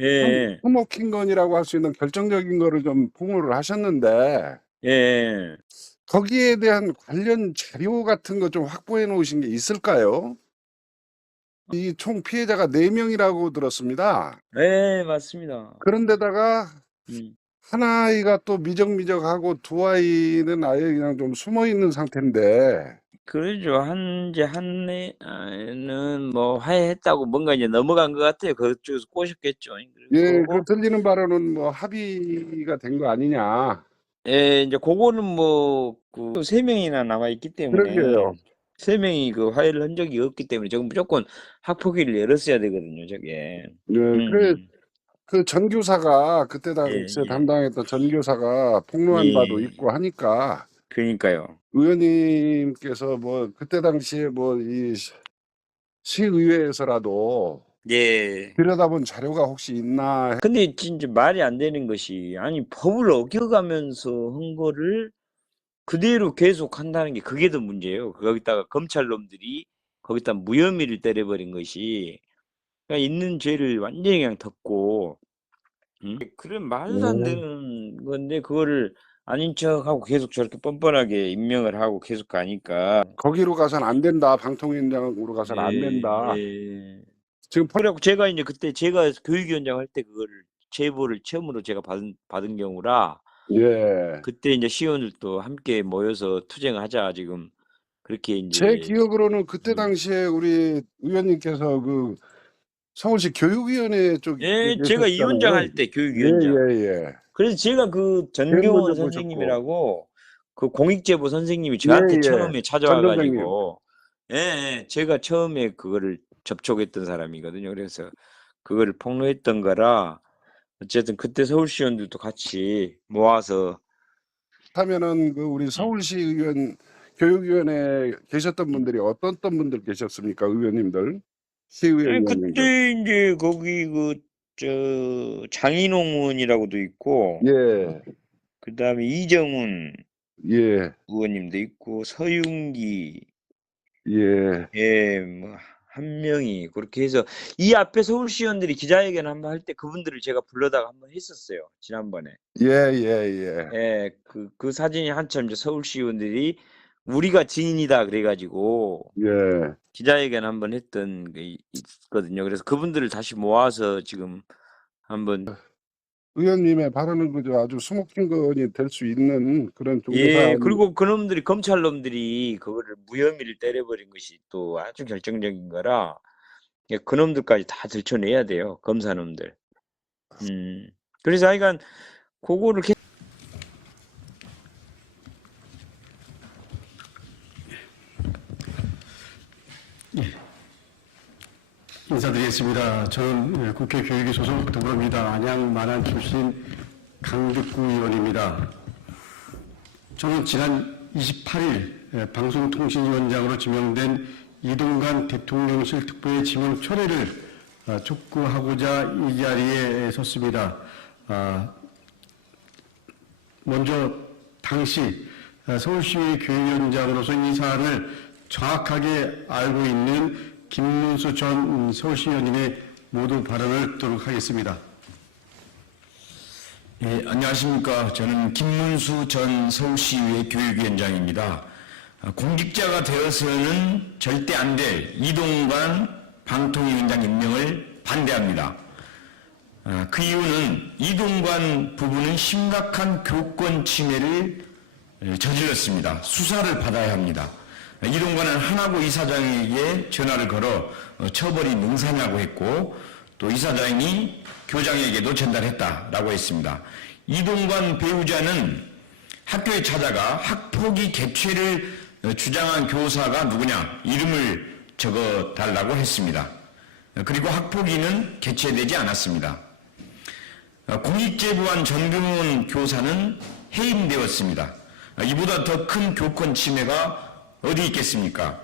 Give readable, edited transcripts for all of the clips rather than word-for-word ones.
예, 예, 스모킹건이라고 할 수 있는 결정적인 거를 좀 폭로를 하셨는데 예. 예. 거기에 대한 관련 자료 같은 거 좀 확보해 놓으신 게 있을까요? 이 총 피해자가 4명이라고 들었습니다. 네, 맞습니다. 그런데다가 음. 한 아이가 또 미적미적하고 두 아이는 아예 그냥 좀 숨어 있는 상태인데 그러죠. 이제 한 애는 뭐 화해했다고 뭔가 이제 넘어간 것 같아요. 그쪽에서 꼬셨겠죠. 예, 그 그러고, 들리는 바로는 뭐 합의가 된 거 아니냐. 예, 이제 그거는 뭐, 세 명이나 남아있기 때문에, 그러게요. 세 명이 그 화해를 한 적이 없기 때문에, 저건 무조건 학폭위를 열었어야 되거든요, 저게. 예, 그래 음, 그 전교사가 그때 예, 당시에 예, 담당했던 전교사가 폭로한 바도 예. 있고 하니까 그러니까요. 의원님께서 뭐 그때 당시에 뭐 이 시의회에서라도 예. 들여다본 자료가 혹시 있나. 근데 진짜 말이 안 되는 것이, 아니, 법을 어겨가면서 한 거를 그대로 계속 한다는 게 그게 더 문제예요. 거기다가 검찰놈들이 거기다 무혐의를 때려버린 것이, 그냥 있는 죄를 완전히 그냥 덮고, 그런 말도 안 네. 되는 건데, 그거를 아닌 척하고 계속 저렇게 뻔뻔하게 임명을 하고 계속 가니까, 거기로 가선 안 된다. 방통위원장으로 가선 안 예, 된다. 예. 지금 그래갖고 제가 이제 그때 제가 교육위원장 할 때 그거를 제보를 처음으로 제가 받은 경우라, 예. 그때 이제 시의원들도 함께 모여서 투쟁하자 지금 그렇게 제 이제. 기억으로는 그때 음. 당시에 우리 의원님께서 그 서울시 교육위원회 쪽에 예, 제가 위원장 계셨잖아요. 할 때 교육위원장. 예예예. 그래서 제가 그 제일 먼저 전경원 보셨고. 선생님이라고 그 공익제보 선생님이 저한테 예예. 처음에 전 찾아와 선생님. 가지고, 예, 예, 제가 처음에 그거를 접촉했던 사람이거든요. 그래서 그거를 폭로했던 거라, 어쨌든 그때 서울시의원들도 같이 모아서. 하면은 그 우리 음. 서울시 의원 교육위원회에 계셨던 분들이 어떤 분들 계셨습니까? 의원님들. 시의회 예, 의원님들. 그때 이제 거기 장인홍 의원이라고도 있고, 예. 그다음에 이정훈 예. 의원님도 있고, 서윤기, 예. 예, 뭐 한 명이 그렇게 해서, 이 앞에 서울시의원들이 기자회견 한번 할 때 그분들을 제가 불러다가 한번 했었어요, 지난번에. 예예예. 예, 그 사진이 한참 이제 서울시의원들이 우리가 증인이다 그래가지고 예. 기자회견 한번 했던 게 있거든요. 그래서 그분들을 다시 모아서 지금 한번. 의원님의 발언은 그저 아주 스모킹건이 될 수 있는 그런 종교 예, 사안이. 그리고 그놈들이, 검찰놈들이 그거를 무혐의를 때려버린 것이 또 아주 결정적인 거라, 예, 그놈들까지 다 들춰내야 돼요, 검사놈들. 그래서 하여간 그거를 인사드리겠습니다. 저는 국회 교육위 소속 더불어민주당 안양 마산 출신 강득구 의원입니다. 저는 지난 28일 방송통신위원장으로 지명된 이동관 대통령실 특보의 지명 철회를 촉구하고자 이 자리에 섰습니다. 먼저 당시 서울시의 교육위원장으로서 이 사안을 정확하게 알고 있는 김문수 전 서울시의원님의 모두 발언을 듣도록 하겠습니다. 예, 안녕하십니까. 저는 김문수 전 서울시의회 교육위원장입니다. 공직자가 되어서는 절대 안 될 이동관 방통위원장 임명을 반대합니다. 그 이유는 이동관 부부는 심각한 교권 침해를 저질렀습니다. 수사를 받아야 합니다. 이동관은 하나고 이사장에게 전화를 걸어 처벌이 능사냐고 했고, 또 이사장이 교장에게도 전달했다라고 했습니다. 이동관 배우자는 학교에 찾아가 학폭위 개최를 주장한 교사가 누구냐 이름을 적어달라고 했습니다. 그리고 학폭위는 개최되지 않았습니다. 공익제보한 전경원 교사는 해임되었습니다. 이보다 더 큰 교권 침해가 어디 있겠습니까?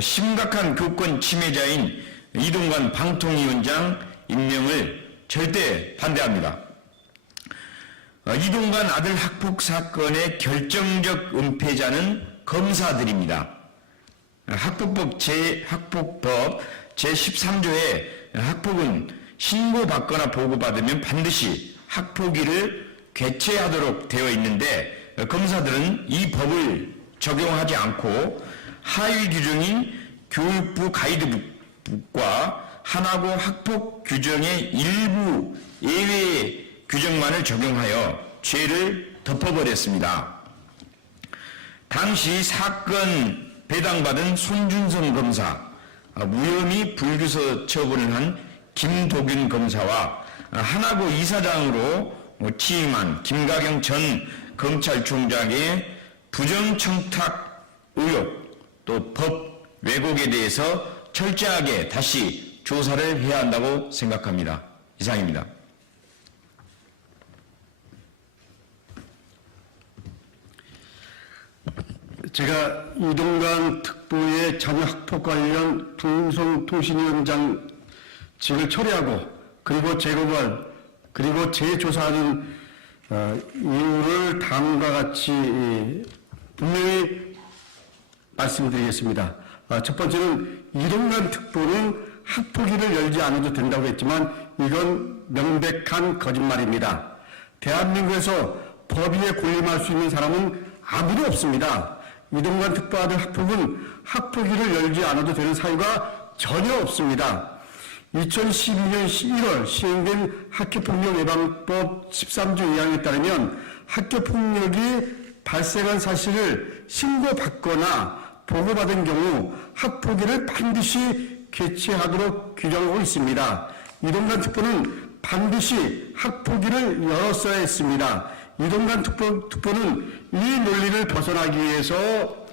심각한 교권 침해자인 이동관 방통위원장 임명을 절대 반대합니다. 이동관 아들 학폭 사건의 결정적 은폐자는 검사들입니다. 학폭법 제13조에 학폭은 신고받거나 보고받으면 반드시 학폭위를 개최하도록 되어 있는데 검사들은 이 법을 적용하지 않고 하위 규정인 교육부 가이드북과 하나고 학폭 규정의 일부 예외 규정만을 적용하여 죄를 덮어버렸습니다. 당시 사건 배당받은 손준성 검사, 무혐의 불구속 처분을 한 김도균 검사와 하나고 이사장으로 취임한 김가경 전 검찰총장의 부정청탁 의혹 또 법 왜곡에 대해서 철저하게 다시 조사를 해야 한다고 생각합니다. 이상입니다. 제가 이동관 특보의 자녀 학폭 관련 방송통신위원장직을 철회하고 그리고 재고발 그리고 재조사하는 이유를 다음과 같이 분명히 말씀드리겠습니다. 첫 번째는 이동관 특보는 학폭위를 열지 않아도 된다고 했지만 이건 명백한 거짓말입니다. 대한민국에서 법위에 군림할 수 있는 사람은 아무도 없습니다. 이동관 특보 아들 학폭은 학폭위를 열지 않아도 되는 사유가 전혀 없습니다. 2012년 1월 시행된 학교폭력 예방법 13조 2항에 따르면 학교폭력이 발생한 사실을 신고받거나 보고받은 경우 학폭위를 반드시 개최하도록 규정하고 있습니다. 이동관 특보는 반드시 학폭위를 열었어야 했습니다. 이동관 특보는 이 논리를 벗어나기 위해서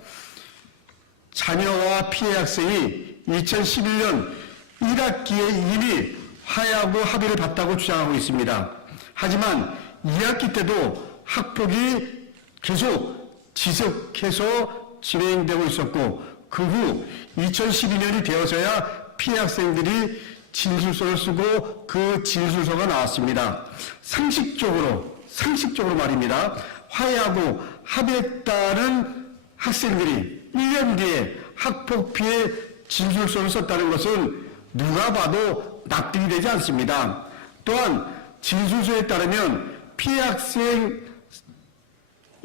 자녀와 피해 학생이 2011년 1학기에 이미 화해하고 합의를 봤다고 주장하고 있습니다. 하지만 2학기 때도 학폭이 계속 지속해서 진행되고 있었고 그 후 2012년이 되어서야 피해 학생들이 진술서를 쓰고 그 진술서가 나왔습니다. 상식적으로 말입니다. 화해하고 합의했다는 학생들이 1년 뒤에 학폭 피해 진술서를 썼다는 것은 누가 봐도 납득이 되지 않습니다. 또한 진술서에 따르면 피해 학생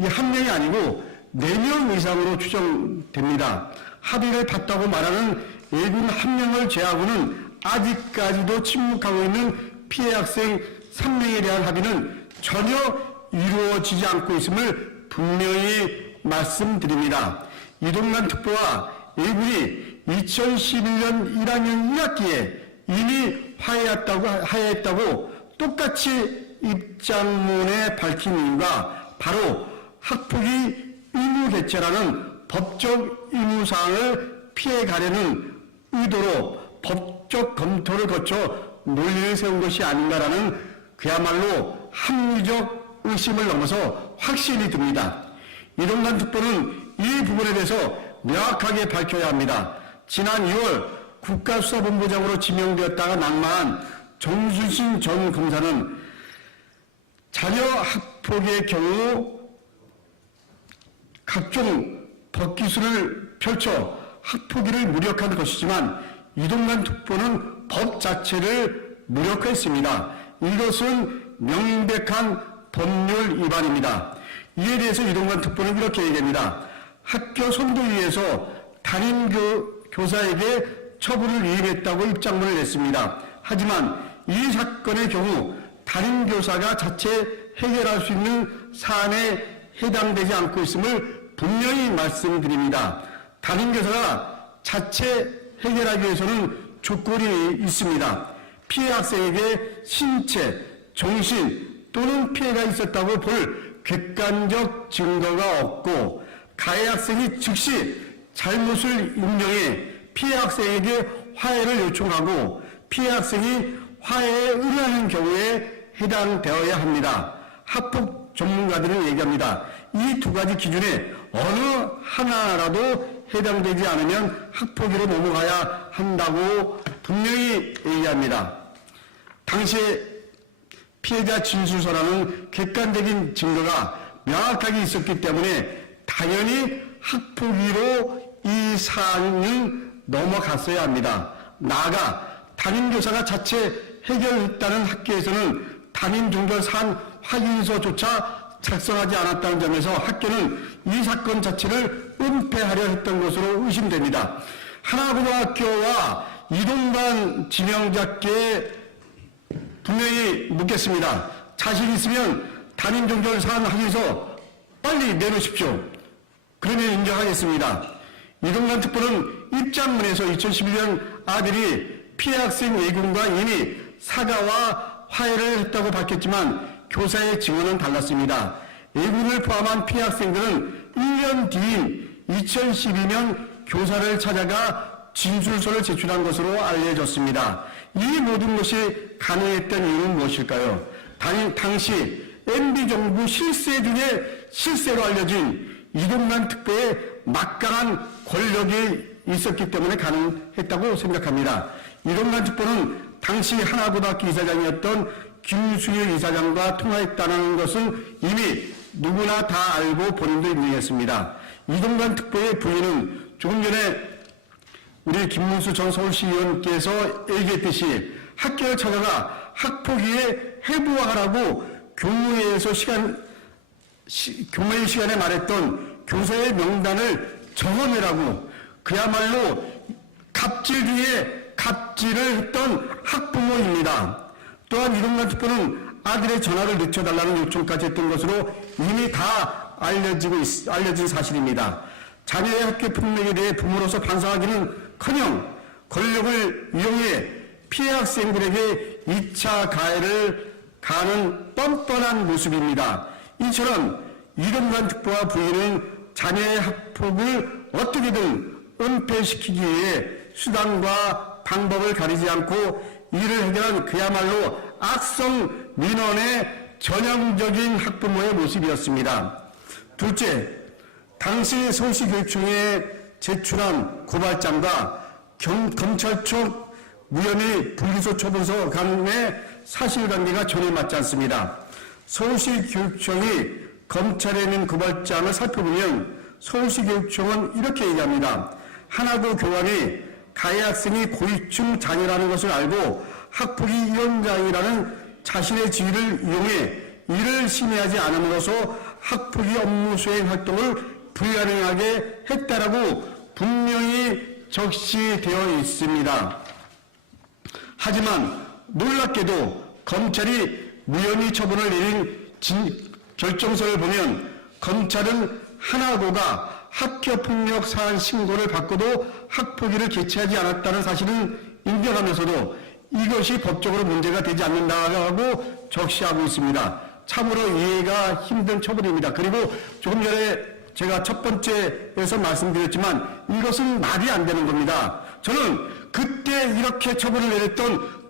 한 명이 아니고 4명 이상으로 추정됩니다. 합의를 봤다고 말하는 예군 1명을 제하고는 아직까지도 침묵하고 있는 피해 학생 3명에 대한 합의는 전혀 이루어지지 않고 있음을 분명히 말씀드립니다. 이동관 특보와 예군이 2011년 1학년 1학기에 이미 화해했다고 똑같이 입장문에 밝힌 이유가 바로 학폭위 의무 개최라는 법적 의무사항을 피해가려는 의도로 법적 검토를 거쳐 논리를 세운 것이 아닌가라는 그야말로 합리적 의심을 넘어서 확신이 듭니다. 이동관 특보는 이 부분에 대해서 명확하게 밝혀야 합니다. 지난 2월 국가수사본부장으로 지명되었다가 낙마한 정순신 전 검사는 자녀 학폭의 경우 각종 법기술을 펼쳐 학폭위를 무력화한 것이지만 이동관 특보는 법 자체를 무력화했습니다. 이것은 명백한 법률 위반입니다. 이에 대해서 이동관 특보는 이렇게 얘기합니다. 학교 선도위에서 담임 교사에게 처분을 위임했다고 입장문을 냈습니다. 하지만 이 사건의 경우 담임 교사가 자체 해결할 수 있는 사안에 해당되지 않고 있음을 분명히 말씀드립니다. 담임 교사가 자체 해결하기 위해서는 조건이 있습니다. 피해 학생에게 신체, 정신 또는 피해가 있었다고 볼 객관적 증거가 없고 가해 학생이 즉시 잘못을 인정해 피해 학생에게 화해를 요청하고 피해 학생이 화해에 응하는 경우에 해당되어야 합니다. 학폭 전문가들은 얘기합니다. 이 두 가지 기준에 어느 하나라도 해당되지 않으면 학폭위로 넘어가야 한다고 분명히 얘기합니다. 당시에 피해자 진술서라는 객관적인 증거가 명확하게 있었기 때문에 당연히 학폭위로 이 사안은 넘어갔어야 합니다. 나아가 담임교사가 자체 해결했다는 학교에서는 담임 종결 사안 확인서조차 작성하지 않았다는 점에서 학교는 이 사건 자체를 은폐하려 했던 것으로 의심됩니다. 하나고등학교와 이동관 지명자께 분명히 묻겠습니다. 자신 있으면 담임 종결 사안 확인서 빨리 내놓으십시오. 그러면 인정하겠습니다. 이동관 특보는 입장문에서 2011년 아들이 피해 학생 예군과 이미 사과와 화해를 했다고 밝혔지만 교사의 증언은 달랐습니다. 예군을 포함한 피해 학생들은 1년 뒤인 2012년 교사를 찾아가 진술서를 제출한 것으로 알려졌습니다. 이 모든 것이 가능했던 이유는 무엇일까요? 당시 MB정부 실세 중에 실세로 알려진 이동관 특보의 막강한 권력이 있었기 때문에 가능했다고 생각합니다. 이동관 특보는 당시 하나고등학교 이사장이었던 김수일 이사장과 통화했다는 것은 이미 누구나 다 알고 본인도 인정했습니다. 이동관 특보의 부인은 조금 전에 우리 김문수 전 서울시의원께서 얘기했듯이 학교를 찾아가 학폭위에 해부하라고 교무회에서 교무회 시간에 말했던 교사의 명단을 적어내라고 그야말로 갑질 중에 갑질을 했던 학부모입니다. 또한 이동관 특보는 아들의 전화를 늦춰달라는 요청까지 했던 것으로 이미 다 알려진 사실입니다. 자녀의 학교 폭력에 대해 부모로서 반성하기는커녕 권력을 이용해 피해 학생들에게 2차 가해를 가하는 뻔뻔한 모습입니다. 이처럼 이동관 특보와 부인은 자녀의 학폭을 어떻게든 은폐시키기 위해 수단과 방법을 가리지 않고 이를 해결한 그야말로 악성 민원의 전형적인 학부모의 모습이었습니다. 둘째, 당시 서울시교육청에 제출한 고발장과 검찰청 무혐의 불기소 처분서 간의 사실관계가 전혀 맞지 않습니다. 서울시교육청이 검찰에 있는 고발장을 살펴보면 서울시교육청은 이렇게 얘기합니다. 하나고 교관이 가해 학생이 고위층 자녀라는 것을 알고 학폭위 위원장이라는 자신의 지위를 이용해 이를 심의하지 않음으로써 학폭위 업무 수행 활동을 불가능하게 했다라고 분명히 적시되어 있습니다. 하지만 놀랍게도 검찰이 무혐의 처분을 내린 결정서를 보면 검찰은 하나고가 학교폭력 사안 신고를 받고도 학폭위를 개최하지 않았다는 사실은 인정하면서도 이것이 법적으로 문제가 되지 않는다고 적시하고 있습니다. 참으로 이해가 힘든 처분입니다. 그리고 조금 전에 제가 첫 번째에서 말씀드렸지만 이것은 말이 안 되는 겁니다. 저는 그때 이렇게 처분을 내렸던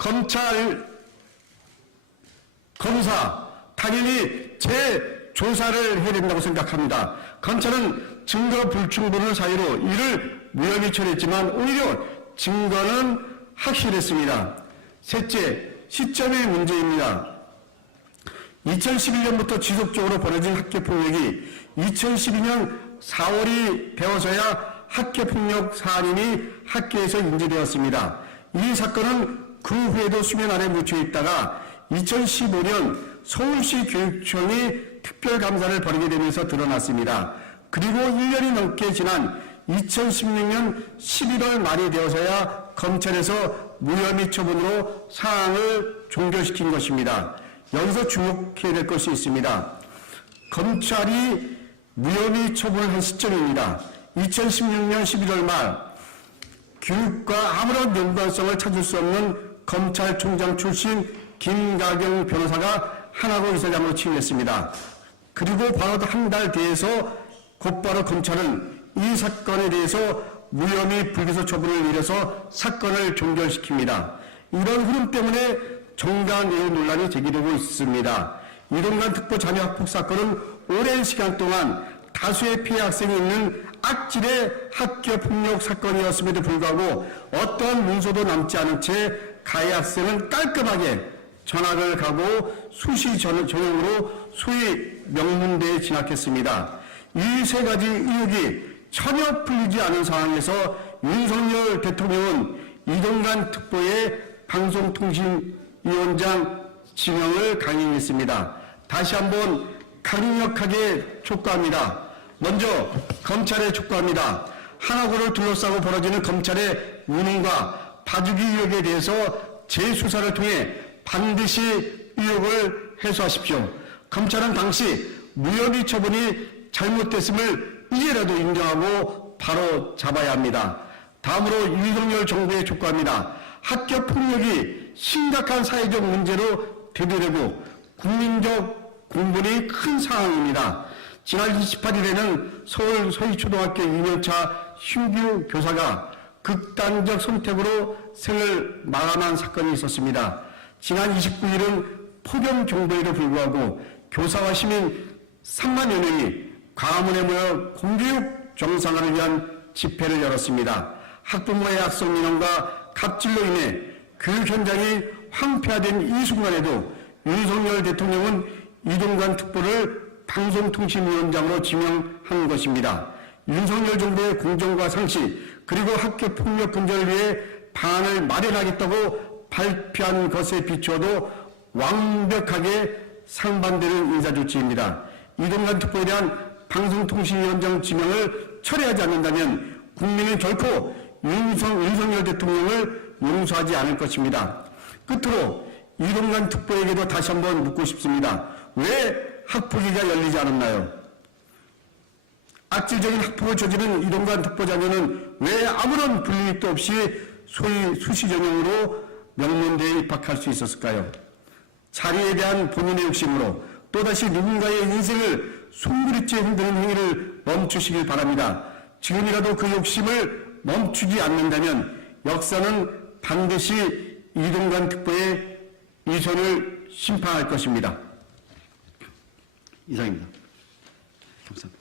검사 당연히 재조사를 해야 된다고 생각합니다. 검찰은 증거 불충분을 사유로 이를 무혐의 처리했지만 오히려 증거는 확실했습니다. 셋째, 시점의 문제입니다. 2011년부터 지속적으로 벌어진 학교폭력이 2012년 4월이 되어서야 학교폭력 사안이 학교에서 인지되었습니다. 이 사건은 그 후에도 수면 아래 묻혀 있다가 2015년 서울시 교육청이 특별감사를 벌이게 되면서 드러났습니다. 그리고 1년이 넘게 지난 2016년 11월 말이 되어서야 검찰에서 무혐의 처분으로 사안을 종결시킨 것입니다. 여기서 주목해야 될 것이 있습니다. 검찰이 무혐의 처분을 한 시점입니다. 2016년 11월 말 교육과 아무런 연관성을 찾을 수 없는 검찰총장 출신 김가경 변호사가 하나고 이사장으로 취임했습니다. 그리고 바로 한 달 뒤에서 곧바로 검찰은 이 사건에 대해서 무혐의 불기소 처분을 내려서 사건을 종결시킵니다. 이런 흐름 때문에 정당 내용 논란이 제기되고 있습니다. 이동관 특보 자녀 학폭 사건은 오랜 시간 동안 다수의 피해 학생이 있는 악질의 학교 폭력 사건이었음에도 불구하고 어떠한 문서도 남지 않은 채 가해 학생은 깔끔하게 전학을 가고 수시 전형으로 소위 명문대에 진학했습니다. 이 세 가지 의혹이 전혀 풀리지 않은 상황에서 윤석열 대통령은 이동관 특보의 방송통신 위원장 지명을 강행했습니다. 다시 한번 강력하게 촉구합니다. 먼저 검찰에 촉구합니다. 하나고를 둘러싸고 벌어지는 검찰의 무능과 봐주기 의혹에 대해서 재수사를 통해 반드시 의혹을 해소하십시오. 검찰은 당시 무혐의 처분이 잘못됐음을 이제라도 인정하고 바로 잡아야 합니다. 다음으로 윤석열 정부에 촉구합니다. 학교 폭력이 심각한 사회적 문제로 되돌리고 국민적 공분이 큰 상황입니다. 지난 28일에는 서울 서희초등학교 2년차 신규 교사가 극단적 선택으로 생을 마감한 사건이 있었습니다. 지난 29일은 폭염 경보에도 불구하고 교사와 시민 3만여 명이 광화문에 모여 공교육 정상화를 위한 집회를 열었습니다. 학부모의 악성 민원과 갑질로 인해 교육 현장이 황폐화된 이 순간에도 윤석열 대통령은 이동관 특보를 방송통신위원장으로 지명한 것입니다. 윤석열 정부의 공정과 상식 그리고 학교폭력 근절을 위해 방안을 마련하겠다고 발표한 것에 비추어도 완벽하게 상반되는 인사조치입니다. 이동관 특보에 대한 방송통신위원장 지명을 철회하지 않는다면 국민은 결코 윤석열 대통령을 용서하지 않을 것입니다. 끝으로 이동관 특보에게도 다시 한번 묻고 싶습니다. 왜 학폭위가 열리지 않았나요? 악질적인 학폭을 저지른 이동관 특보 자녀는 왜 아무런 불이익도 없이 소위 수시 전형으로 명문대에 입학할 수 있었을까요? 자리에 대한 본인의 욕심으로 또다시 누군가의 인생을 송두리째 흔드는 행위를 멈추시길 바랍니다. 지금이라도 그 욕심을 멈추지 않는다면 역사는 반드시 이동관 특보의 이 손을 심판할 것입니다. 이상입니다. 감사합니다.